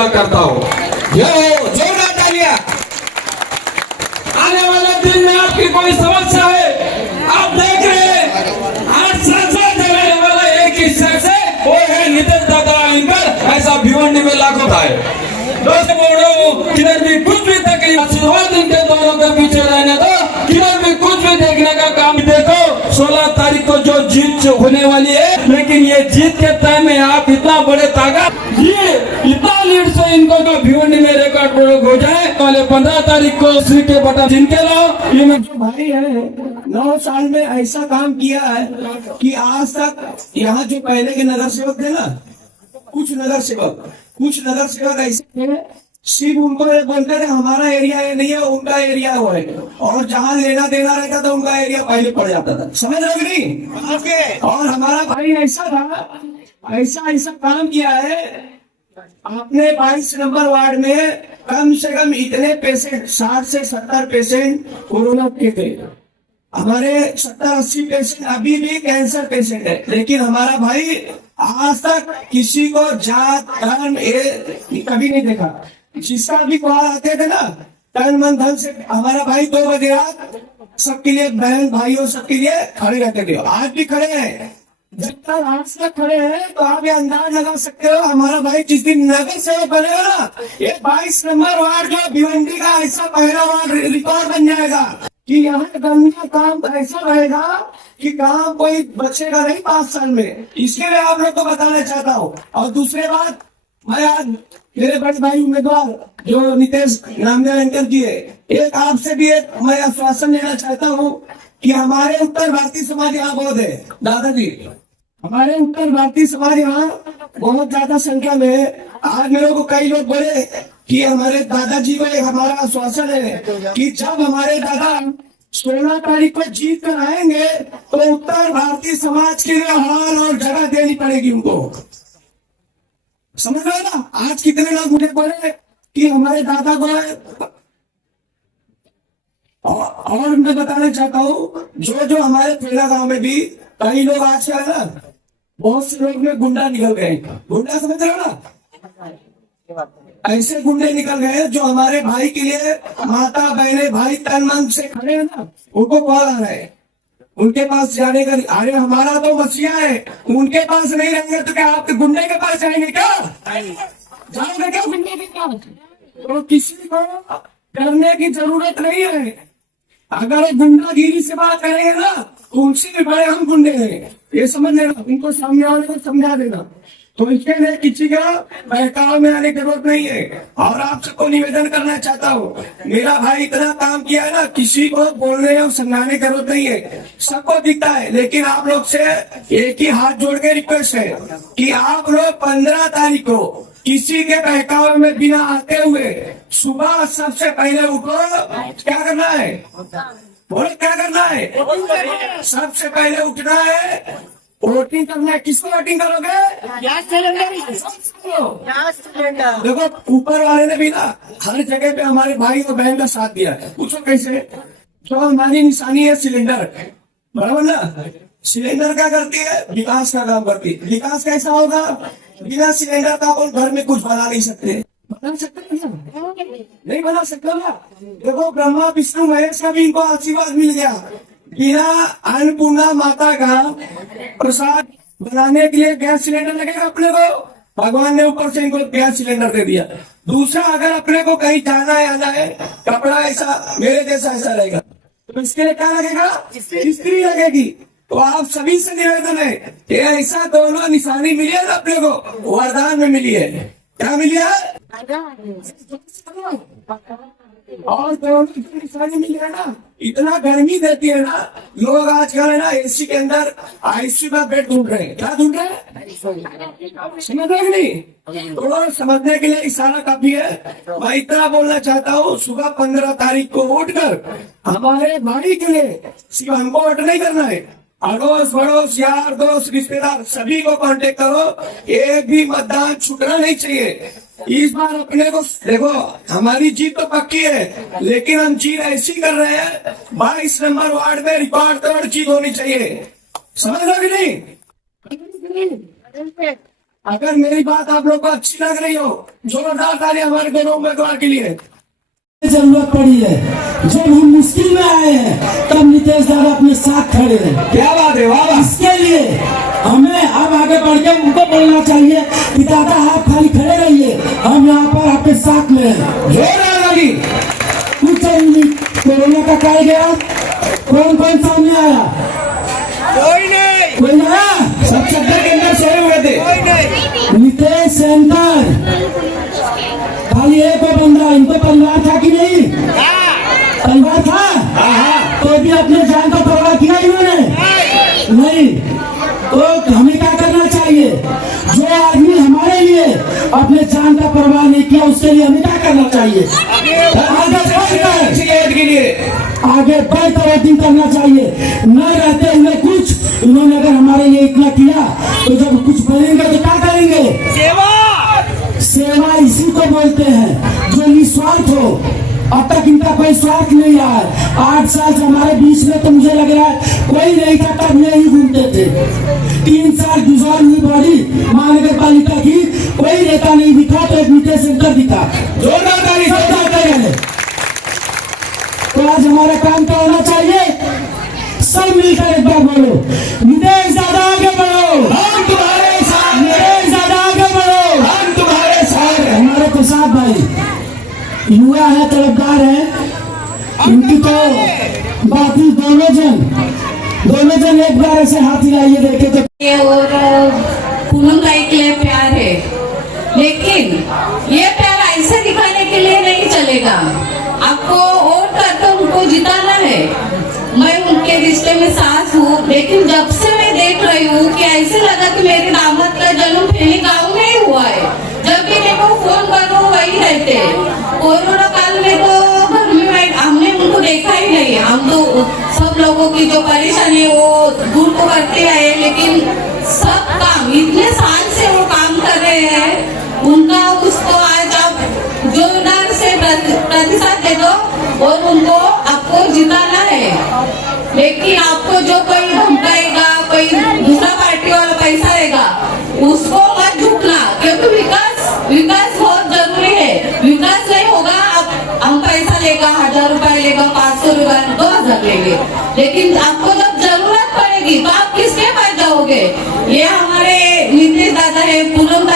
अदा करता हूँ। जोरदार तालियां। आने वाले दिन में आपकी कोई समस्या है, आप देख रहे हैं 8 साल से चलाने वाला एक ही शख्स है, वो है नितेश दादा इनकर। ऐसा भिवंडी में लाखों था। दोस्तों बोल रहा हूँ, किधर भी कुछ भी तकलीफ, आशीर्वाद इनके दोनों के पीछे रहने दो। किधर भी कुछ भी देखने का काम देखो। 16 तारीख को जो जीत होने वाली है, लेकिन ये जीत के टाइम में आप इतना बड़े ताकत ये इतना लीड से इनको तो भिवंडी में रिकॉर्ड ब्रेक हो जाए। वाले 15 तारीख को सीट के बटन जिनके लाओ। ये जो भाई है 9 साल में ऐसा काम किया है कि आज तक यहाँ जो पहले के नगर सेवक थे ना, कुछ नगर सेवक ऐसे थे, सिर्फ उनको ये बोलते थे हमारा एरिया ये नहीं है, उनका एरिया वो है, और जहाँ लेना देना रहता था उनका एरिया पहले पड़ जाता था। समझ रहे नहीं? और हमारा भाई ऐसा था, ऐसा काम किया है। आपने 22 नंबर वार्ड में कम से कम इतने पेशेंट 60 से 70 पेशेंट कोरोना के थे। हमारे 70-80 पेशेंट अभी भी कैंसर पेशेंट है, लेकिन हमारा भाई आज तक किसी को जात धर्म कभी नहीं देखा। जिसका भी कॉल आते थे ना, तन मन धन से हमारा भाई 2 बजे रात सबके लिए, बहन भाइयों सबके लिए खड़े रहते थे। आज भी खड़े हैं। जब तक आज तक खड़े हैं तो आप ये अंदाज लगा सकते हो हमारा भाई जिस दिन नगर सेवक बनेगा ना, ये 22 नंबर वार्ड जो भिवंडी का ऐसा पहला वार्ड रिकॉर्ड बन जाएगा कि यहाँ का काम ऐसा रहेगा कि काम कोई बचेगा नहीं 5 साल में। इसके लिए आप लोग को बताना चाहता हूँ। और दूसरी बात, मैं आज मेरे बड़े भाई उम्मीदवार जो नितेश नामदेव अंकल जी है, एक आपसे भी एक मैं आश्वासन लेना चाहता हूँ कि हमारे उत्तर भारतीय समाज यहाँ बहुत है। दादाजी, हमारे उत्तर भारतीय समाज यहाँ बहुत ज्यादा संख्या में है। आज मेरे को कई लोग बोले कि हमारे दादाजी को एक हमारा आश्वासन है कि जब हमारे दादा 16 तारीख को जीत कर आएंगे तो उत्तर भारतीय समाज के लिए हॉल और जगह देनी पड़ेगी उनको। समझ रहे ना? आज कितने लोग मुझे बोले कि हमारे दादा को, और मैं बताना चाहता हूँ जो हमारे प्रेरणा गांव में भी कई लोग आज है ना, बहुत से लोग में गुंडा निकल गए। गुंडा समझ रहे हो ना? ऐसे गुंडे निकल गए जो हमारे भाई के लिए, माता बहने भाई तन मन से खड़े हैं ना, उनको कॉल आ रहा है उनके पास जाने का। अरे हमारा तो मसीहा है, उनके पास नहीं रहेंगे तो क्या आप गुंडे के पास जाएंगे? क्या जाओगे क्या गुंडे के पास? तो किसी को करने की जरूरत नहीं है। अगर गुंडागिरी से बात करेंगे ना, उनसे भी बड़े हम गुंडे हैं, ये समझ लेना। उनको सामने वाले को समझा देना। तो इसके लिए किसी का बहकाव में आने की जरूरत नहीं है। और आप सबको निवेदन करना चाहता हूँ, मेरा भाई इतना काम किया है ना, किसी को बोलने और समझाने की जरूरत नहीं है, सबको दिखता है। लेकिन आप लोग से एक ही हाथ जोड़ के रिक्वेस्ट है कि आप लोग 15 तारीख को किसी के बहकाव में बिना आते हुए सुबह सबसे पहले उठो। क्या करना है? बोलो क्या करना है? सबसे पहले उठना है, वोटिंग करना है। किसको वोटिंग करोगे? Gas cylinder. देखो ऊपर वाले ने भी ना हर जगह पे हमारे भाई और बहन का साथ दिया है। पूछो कैसे? जो हमारी निशानी है सिलेंडर, बराबर ना? सिलेंडर क्या करती है? विकास का काम करती है। विकास कैसा होगा? बिना सिलेंडर का अपन घर में कुछ बना नहीं सकते। बना सकते नहीं बना सकते ना? देखो ब्रह्मा विष्णु महेश का भी इनको आशीर्वाद मिल गया। बिना अन्नपूर्णा माता का प्रसाद बनाने के लिए गैस सिलेंडर लगेगा अपने को। भगवान ने ऊपर से इनको गैस सिलेंडर दे दिया। दूसरा, अगर अपने को कहीं जाना है आना है, कपड़ा ऐसा मेरे जैसा ऐसा रहेगा तो इसके लिए क्या लगेगा? इस्त्री लगेगी। तो आप सभी से निवेदन है, ये ऐसा दोनों निशानी मिली है ना अपने को, वरदान में मिली है। क्या मिली है? और दोनों निशानी मिली है ना, इतना गर्मी देती है ना, लोग आजकल है ना एसी के अंदर आईसीयू का बेड ढूंढ रहे हैं। क्या ढूंढ रहे हैं? समझ रहे नहीं? तो समझने के लिए इशारा काफी है। मैं इतना बोलना चाहता हूँ, सुबह 15 तारीख को वोट कर हमारे भाई के लिए, सिर्फ हमको वोट नहीं करना है, अड़ोस पड़ोस यार दोस्त रिश्तेदार सभी को कांटेक्ट करो। एक भी मतदान छूटना नहीं चाहिए। इस बार अपने को देखो, हमारी जीत तो पक्की है, लेकिन हम जीत ऐसी कर रहे हैं 22 नंबर वार्ड में रिकॉर्ड तोड़ जीत होनी चाहिए। समझ रहे कि नहीं? अगर मेरी बात आप लोग को अच्छी लग रही हो, जोरदार ताली हमारे दोनों उम्मीदवार के लिए। जरूरत पड़ी है, जब हम मुश्किल में आए हैं तब नीतीश दादा अपने साथ खड़े हैं। क्या बात है, वाह वाह। इसके लिए हमें अब आगे बढ़ के उनको बोलना चाहिए कि दादा आप खाली खड़े रहिए, हम यहाँ पर आपके साथ में हैं। जोरदार ताली। कुछ कोरोना का कार्ड गया, कौन कौन सामने आया? कोई नहीं आया। सब चक्कर के अंदर सोए हुए थे। नीतीश सेंटर खाली एक और बंदा, इनको परिवार था कि नहीं? परिवार था, तो भी अपने जान का परवाह किया इन्होंने नहीं। तो हमें क्या करना चाहिए? जो आदमी हमारे लिए अपने जान का परवाह नहीं किया, उसके लिए हमें क्या करना चाहिए? आगे बढ़कर वोटिंग करना चाहिए। न रहते हुए कुछ इन्होंने अगर हमारे लिए इतना किया, तो जब कुछ बनेंगे तो क्या करेंगे? सेवा इसी को बोलते हैं जो निस्वार्थ हो। अब तक इनका कोई स्वार्थ नहीं रहा है। 8 साल से हमारे बीच में तो मुझे लग रहा है कोई नहीं था, तब यही घूमते थे। 3 साल गुजार हुई बड़ी महानगर पालिका की, कोई नेता नहीं दिखा, तो एक नीतीश सेंटर दिखा। जोरदार ताली। सब जाते रहे। तो आज हमारा काम क्या होना चाहिए? सब मिलकर एक बार बोलो, नीतीश दादा आगे बढ़ो, हम तुम्हारे साथ हैं। नीतीश दादा आगे बढ़ो, हम तुम्हारे साथ हैं। हमारे प्रसाद भाई युवा है, तलबदार है, इनकी तो बाकी दोनों जन एक बार ऐसे हाथ हिलाइए देखे तो। और पूनम भाई के लिए प्यार है, लेकिन ये प्यार ऐसे दिखाने के लिए नहीं चलेगा। आपको वोट करके उनको जिताना है। मैं उनके रिश्ते में सास हूँ, लेकिन जब से मैं देख रही हूँ कि ऐसे लगा कि मेरे दामाद का जन्म पहले गाँव में ही हुआ है। जब भी देखो फोन करो वही रहते। कोरोना काल में तो घर में हमने उनको देखा ही नहीं। हम तो सब लोगों की जो परेशानी है वो दूर को करते आए, लेकिन सब काम इतने साल से वो काम कर रहे हैं, उनका उसको आज आप जोरदार से प्रतिशत दे दो और उनको आपको जिताना है। लेकिन आपको जो कोई धमकाएगा, कोई दूसरा पार्टी वाला पैसा देगा, उसको मत झुकना, क्योंकि विकास बहुत जरूरी है। विकास नहीं होगा, हम पैसा लेगा, 1000 रुपए लेगा, 500 रुपए, 2000 लेंगे, लेकिन आपको जब जरूरत पड़ेगी तो आप किसके पास जाओगे? ये हमारे नीतीश दादा है, पूनम